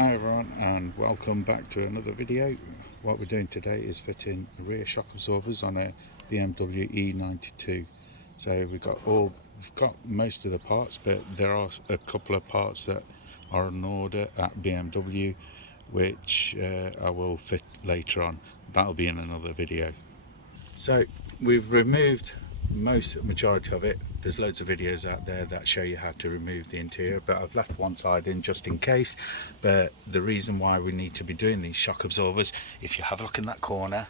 Hi everyone, and welcome back to another video. What we're doing today is fitting rear shock absorbers on a BMW E92. So we've got most of the parts, but there are a couple of parts that are on order at BMW which I will fit later on. That'll be in another video. So we've removed majority of it. There's loads of videos out there that show you how to remove the interior, but I've left one side in just in case. But the reason why we need to be doing these shock absorbers, if you have a look in that corner,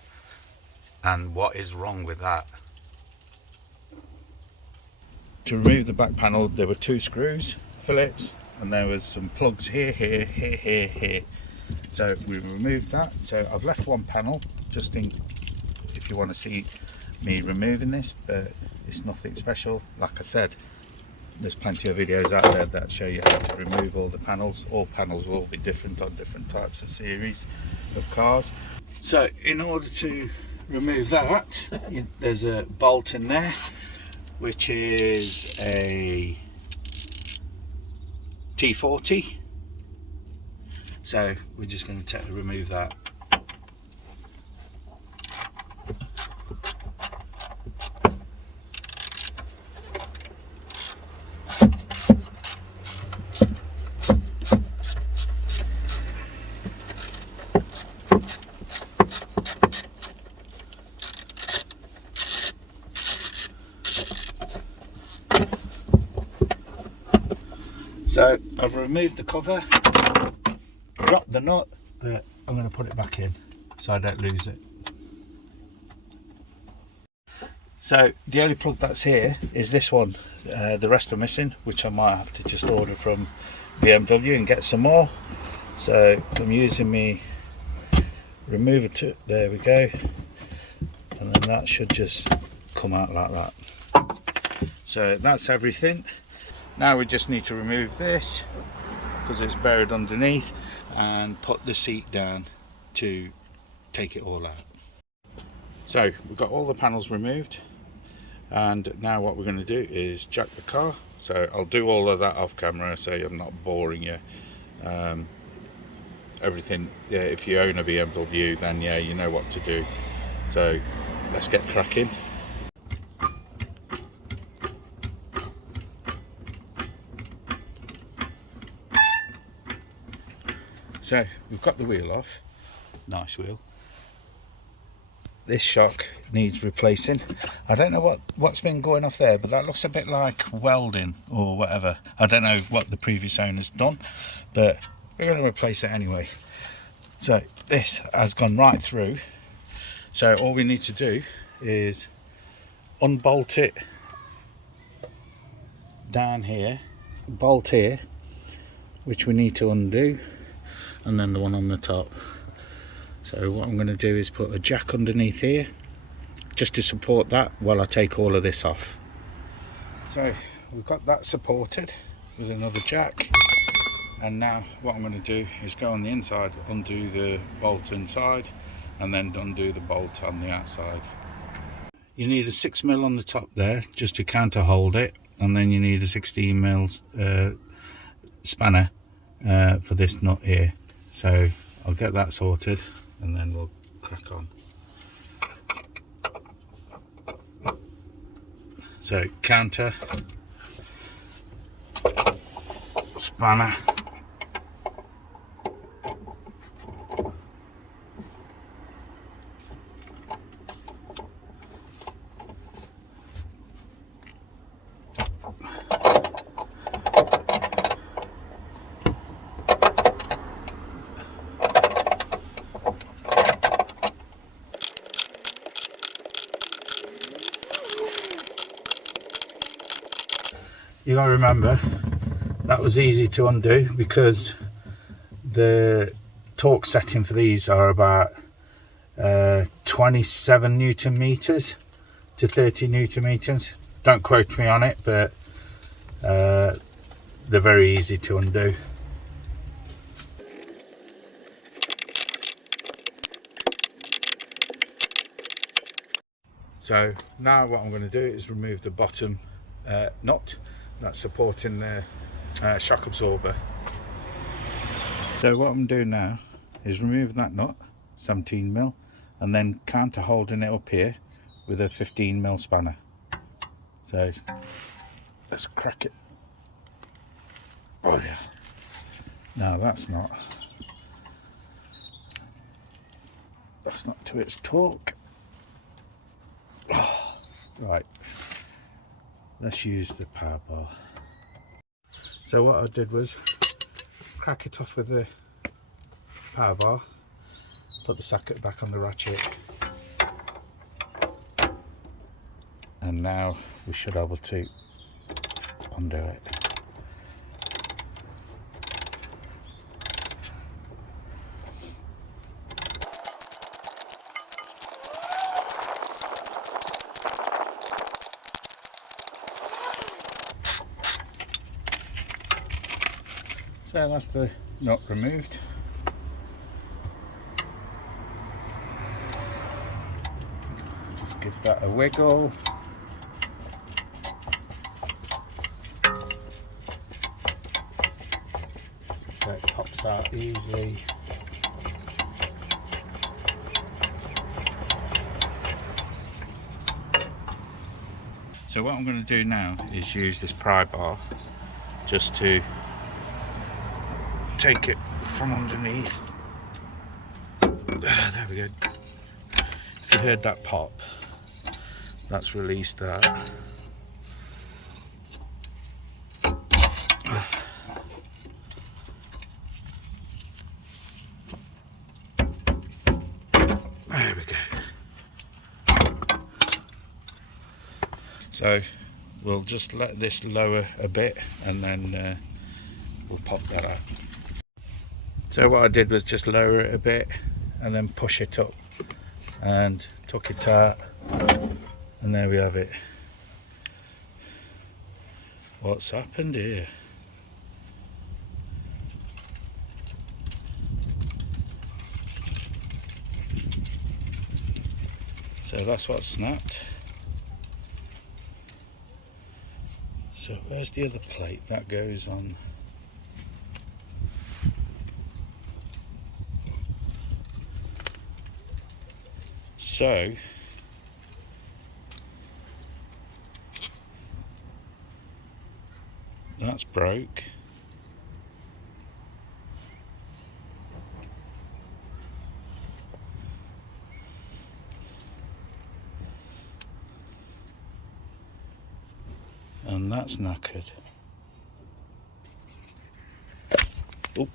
and what is wrong with that. To remove the back panel, there were two screws, Phillips, and there was some plugs here. So we removed that. So I've left one panel just in if you want to see me removing this, but it's nothing special. Like I said, there's plenty of videos out there that show you how to remove all the panels. All panels will be different on different types of series of cars. So in order to remove that, there's a bolt in there which is a T40. So we're just going to remove that. So I've removed the cover, dropped the nut, but I'm going to put it back in so I don't lose it. So the only plug that's here is this one. The rest are missing, which I might have to just order from BMW and get some more. So I'm using my remover tool. There we go, and then that should just come out like that. So that's everything. Now we just need to remove this because it's buried underneath, and put the seat down to take it all out. So we've got all the panels removed, and now what we're going to do is jack the car. So I'll do all of that off camera so I'm not boring you. Everything, yeah, if you own a BMW, then yeah, you know what to do. So let's get cracking. So we've got the wheel off, nice wheel. This shock needs replacing. I don't know what's been going off there, but that looks a bit like welding or whatever. I don't know what the previous owner's done, but we're going to replace it anyway. So this has gone right through. So all we need to do is unbolt it down here, bolt here, which we need to undo, and then the one on the top. So what I'm going to do is put a jack underneath here just to support that while I take all of this off. So we've got that supported with another jack, and now what I'm going to do is go on the inside, undo the bolt inside, and then undo the bolt on the outside. You need a 6mm on the top there just to counter hold it, and then you need a 16mm spanner for this nut here. So I'll get that sorted and then we'll crack on. So counter, spanner, you gotta remember that was easy to undo because the torque setting for these are about 27 Newton meters to 30 Newton meters. Don't quote me on it, but they're very easy to undo. So now what I'm going to do is remove the bottom nut that's supporting the shock absorber. So what I'm doing now is removing that nut, 17mm, and then counter holding it up here with a 15mm spanner. So let's crack it. Oh yeah. No, that's not to its torque. Oh, right, let's use the power bar. So what I did was crack it off with the power bar, put the socket back on the ratchet, and now we should be able to undo it. So that's the nut removed. Just give that a wiggle. So it pops out easily. So what I'm going to do now is use this pry bar just to take it from underneath. There we go. If you heard that pop, that's released that. There we go. So we'll just let this lower a bit and then we'll pop that out. So what I did was just lower it a bit and then push it up and took it out, and there we have it. What's happened here? So that's what snapped. So where's the other plate that goes on? So that's broke. And that's knackered. Oh.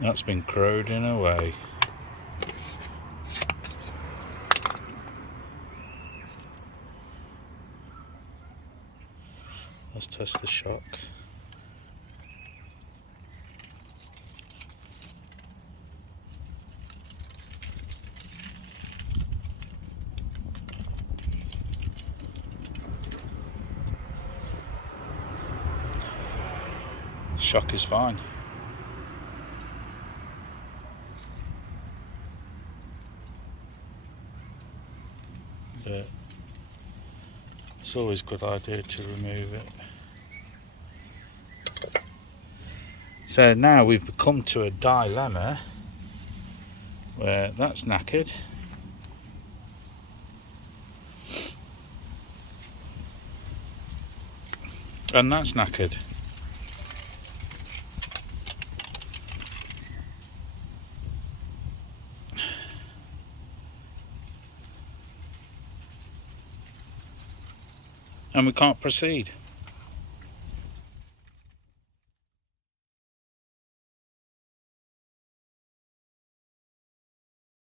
That's been corroding away. Let's test the shock. Shock is fine. But it's always a good idea to remove it. So now we've come to a dilemma where that's knackered. And that's knackered. And we can't proceed.